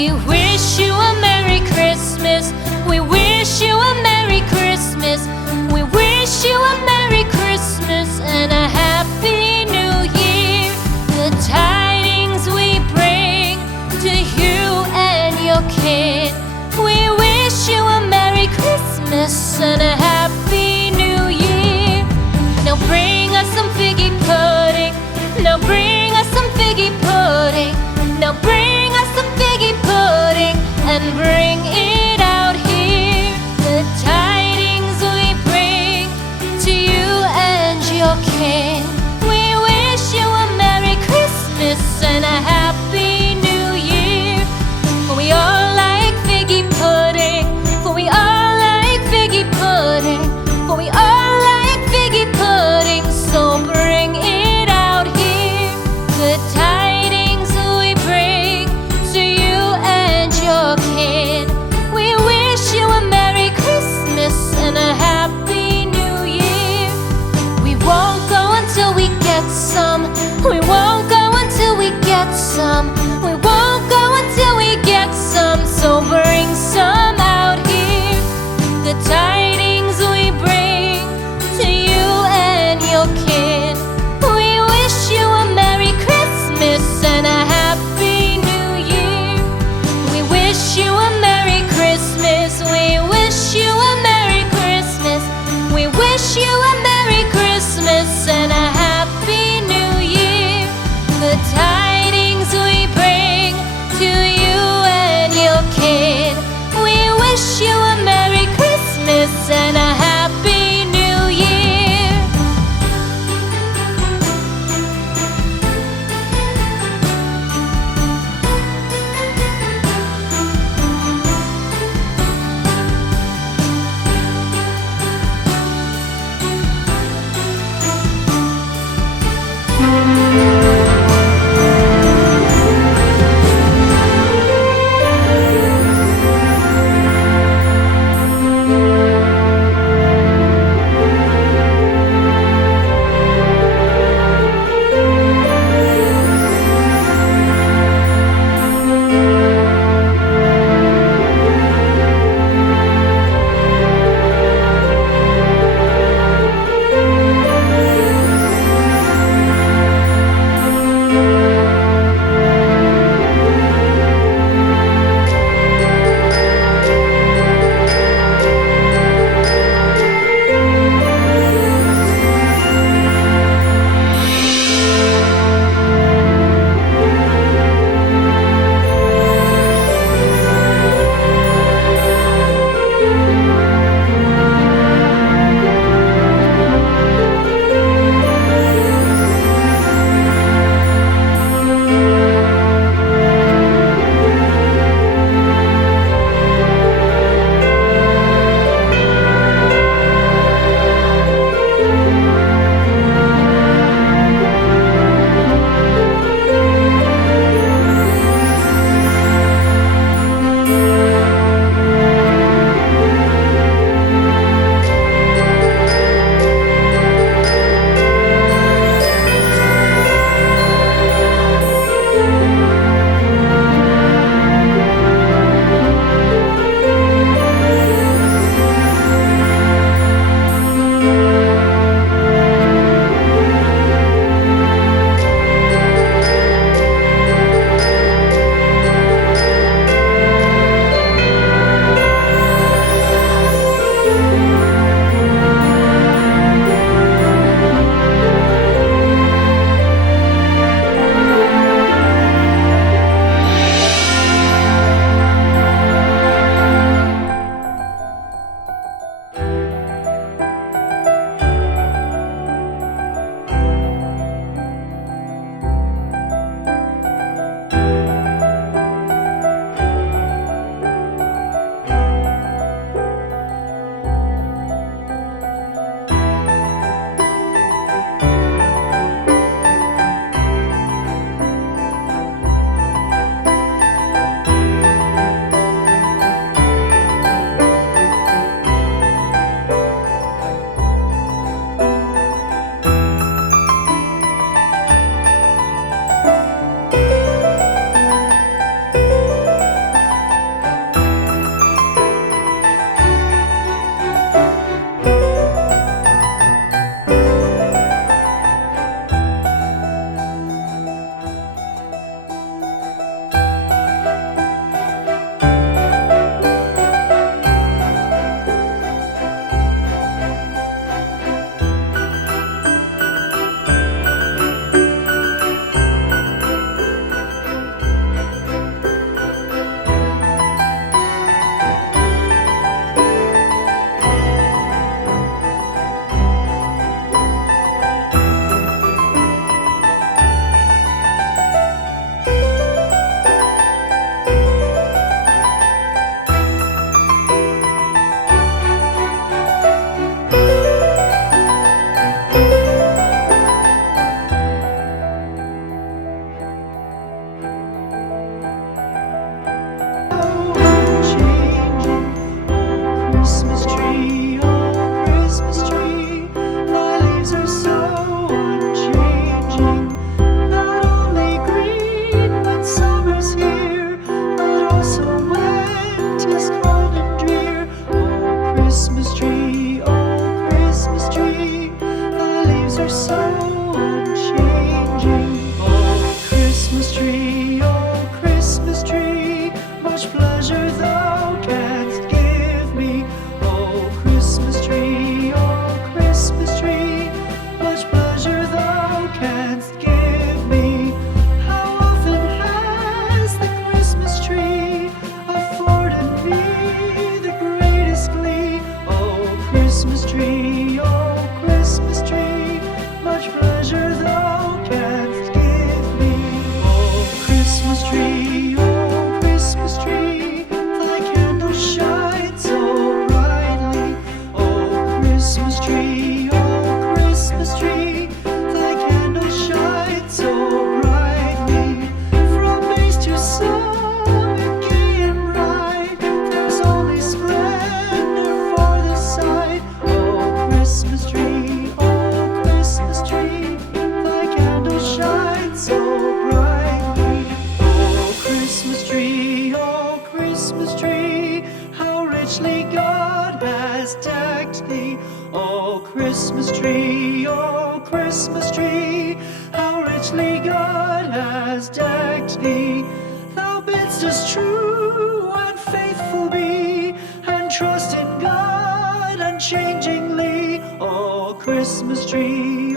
We wish you a Merry Christmas. We wish you a Merry Christmas. We wish you a Merry Christmas and a Happy New Year. The tidings we bring to you and your kid. We wish you a Merry Christmas and a Happy New Year. Now bring us some figgy pudding. Now bring us some figgy pudding. Now bring us some figgy pudding and bring it out here. The tidings we bring to you and your king. We wish you a Merry Christmas and a Happy New Year. For we all like figgy pudding. For we all like figgy pudding. For we all like figgy pudding. So bring it out here. The tidings we bring to you and your kid. We wish you a Merry Christmas and a Happy New Year. We won't go until we get some. We won't go until we get some. We won't go until we get some. So bring some out here. The tidings we bring to you and your kid. We wish you a Merry Christmas and a Happy New Year. We wish you a Merry Christmas. We wish you a Merry Christmas. We wish you a Merry Christmas and a Happy New Year. The tidings we bring to you and your kid. We wish you a Merry Christmas and a Happy New Year. tree. How richly God has decked thee. Thou bidst us true and faithful be, and trust in God unchangingly. Oh, Christmas tree,